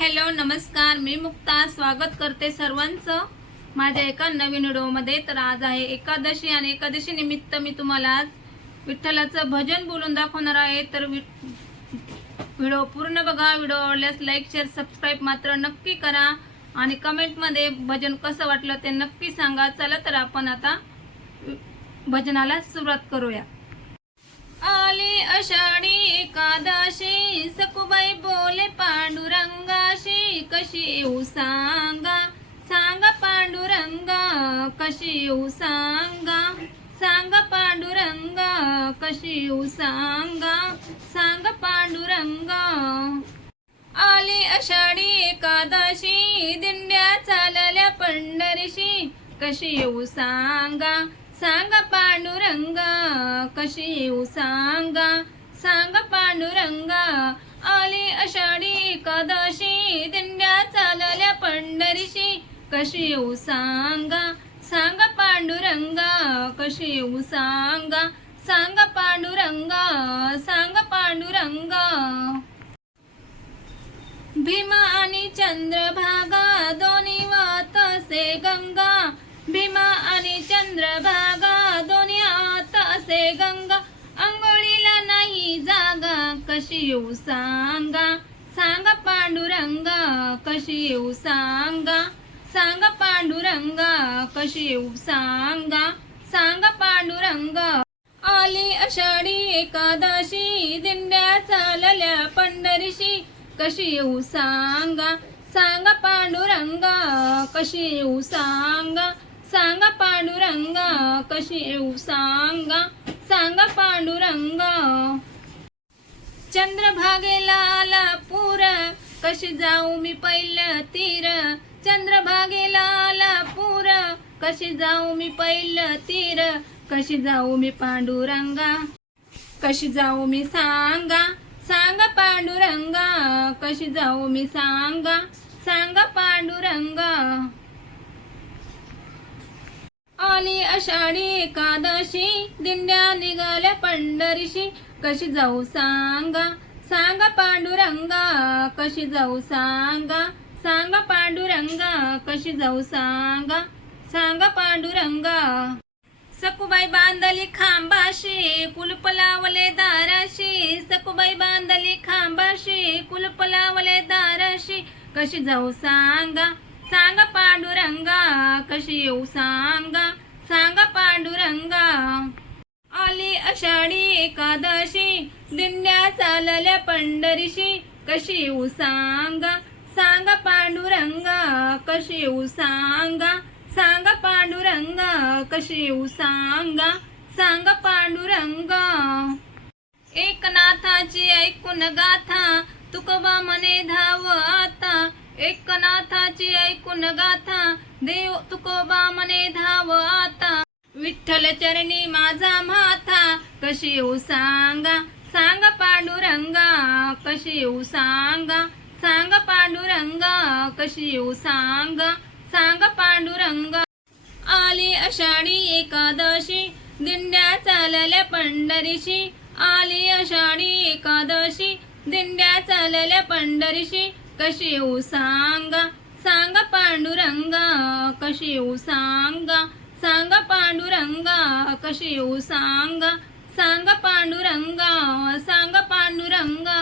Hello नमस्कार, मी मुक्ता स्वागत करते सर्वांचं माझ्या एका नवीन व्हिडिओमध्ये। तर आज आहे एकादशी आणि एकादशी निमित्त मी तुम्हाला आज विठ्ठलाचं भजन बोलून दाखवणार आहे। तर व्हिडिओ पूर्ण बघा। व्हिडिओ आवडल्यास लाईक शेअर सबस्क्राईब मात्र नक्की करा आणि कमेंटमध्ये भजन कसं वाटलं ते नक्की सांगा। चला तर आपण आता भजनाला सुरुवात करूया। आली आषाढी एकादशी, सकुबाई बोले पांडुरंगाशी, कशी येऊ सांगा सांगा पांडुरंगा, कशी येऊ सांगा सांगा पांडुरंगा, कशी येऊ सांगा सांगा पांडुरंगा। आली आषाढी एकादशी, दिंड्या चालल्या पंढरीशी, कशी येऊ सांगा सांगा पांडुरंगा, कशी येऊ सांगा सांगा पांडुरंगा। आली आषाढी एकादशी, दिंड्या चालल्या पंढरीशी, कशी येऊ सांगा सांगा पांडुरंगा, कशी येऊ सांगा सांगा पांडुरंगा सांगा पांडुरंगा। भीमा आणि चंद्रभागा, दोन्ही वाहत असे गंगा, भीमा आणि चंद्रभागा, दोन्ही आत असे गंगा, अंघोळीला नाही जागा, कशी येऊ सांगा सांगा पांडुरंगा, कशी येऊ सांगा सांगा पांडुरंगा, कशी येऊ सांगा सांगा पांडुरंगा। आली आषाढी एकादशी, दिंड्या चालल्या पंढरीशी, कशी येऊ सांगा सांगा पांडुरंगा, कशी येऊ सांगा सांगा पांडुरंगा, कशी येऊ सांगा सांगा पांडुरंगा। चंद्रभागेला आला पूर, कशी जाऊ मी पहिलं तीर, चंद्रभागेला आला पूर, कशी जाऊ मी पहिलं तीर, कशी जाऊ मी पांडुरंगा, कशी जाऊ मी सांगा सांगा पांडुरंगा, कशी जाऊ मी सांगा सांगा पांडुरंगा। आली आषाढी एकादशी, दिंड्या निघाल्या पंढरीशी, कशी जाऊ सांगा सांगा पांडुरंगा, कशी जाऊ सांगा सांगा पांडुरंगा, कशी जाऊ सांगा सांगा पांडुरंगा। सकुबाई बांधली खांबाशी, कुलूप लावले दाराशी, सकुबाई बांधली खांबाशी, कुलूप लावले दाराशी, कशी जाऊ सांगा सांगा पांडुरंगा, कशी येऊ सांगा सांगा पांडुरंगा। आली आषाढी एकादशी, दिंड्या चालल्या पंढरीशी, कशी येऊ सांगा सांगा पांडुरंगा, कशी येऊ सांगा सांगा पांडुरंगा, कशी येऊ सांगा सांगा पांडुरंगा। एकनाथाची ऐकून गाथा, तुकोबा म्हणे धाव आता, एकनाथाची ऐकून गाथा, देव तुकोबा म्हणे धाव आता, विठ्ठल चरणी माझा माथा, कशी येऊ सांगा सांगा पांडुरंगा, कशी येऊ सांगा सांगा पांडुरंगा, कशी येऊ सांगा सांगा पांडुरंगा। आली आषाढी एकादशी, दिंड्या चालल्या पंढरीशी, आली आषाढी एकादशी, दिंड्या चालल्या पंढरीशी, कशी येऊ सांगा सांगा पांडुरंगा, कशी येऊ सांगा सांगा पांडुरंगा, कशी येऊ सांगा सांगा पांडुरंगा सांगा पांडुरंगा।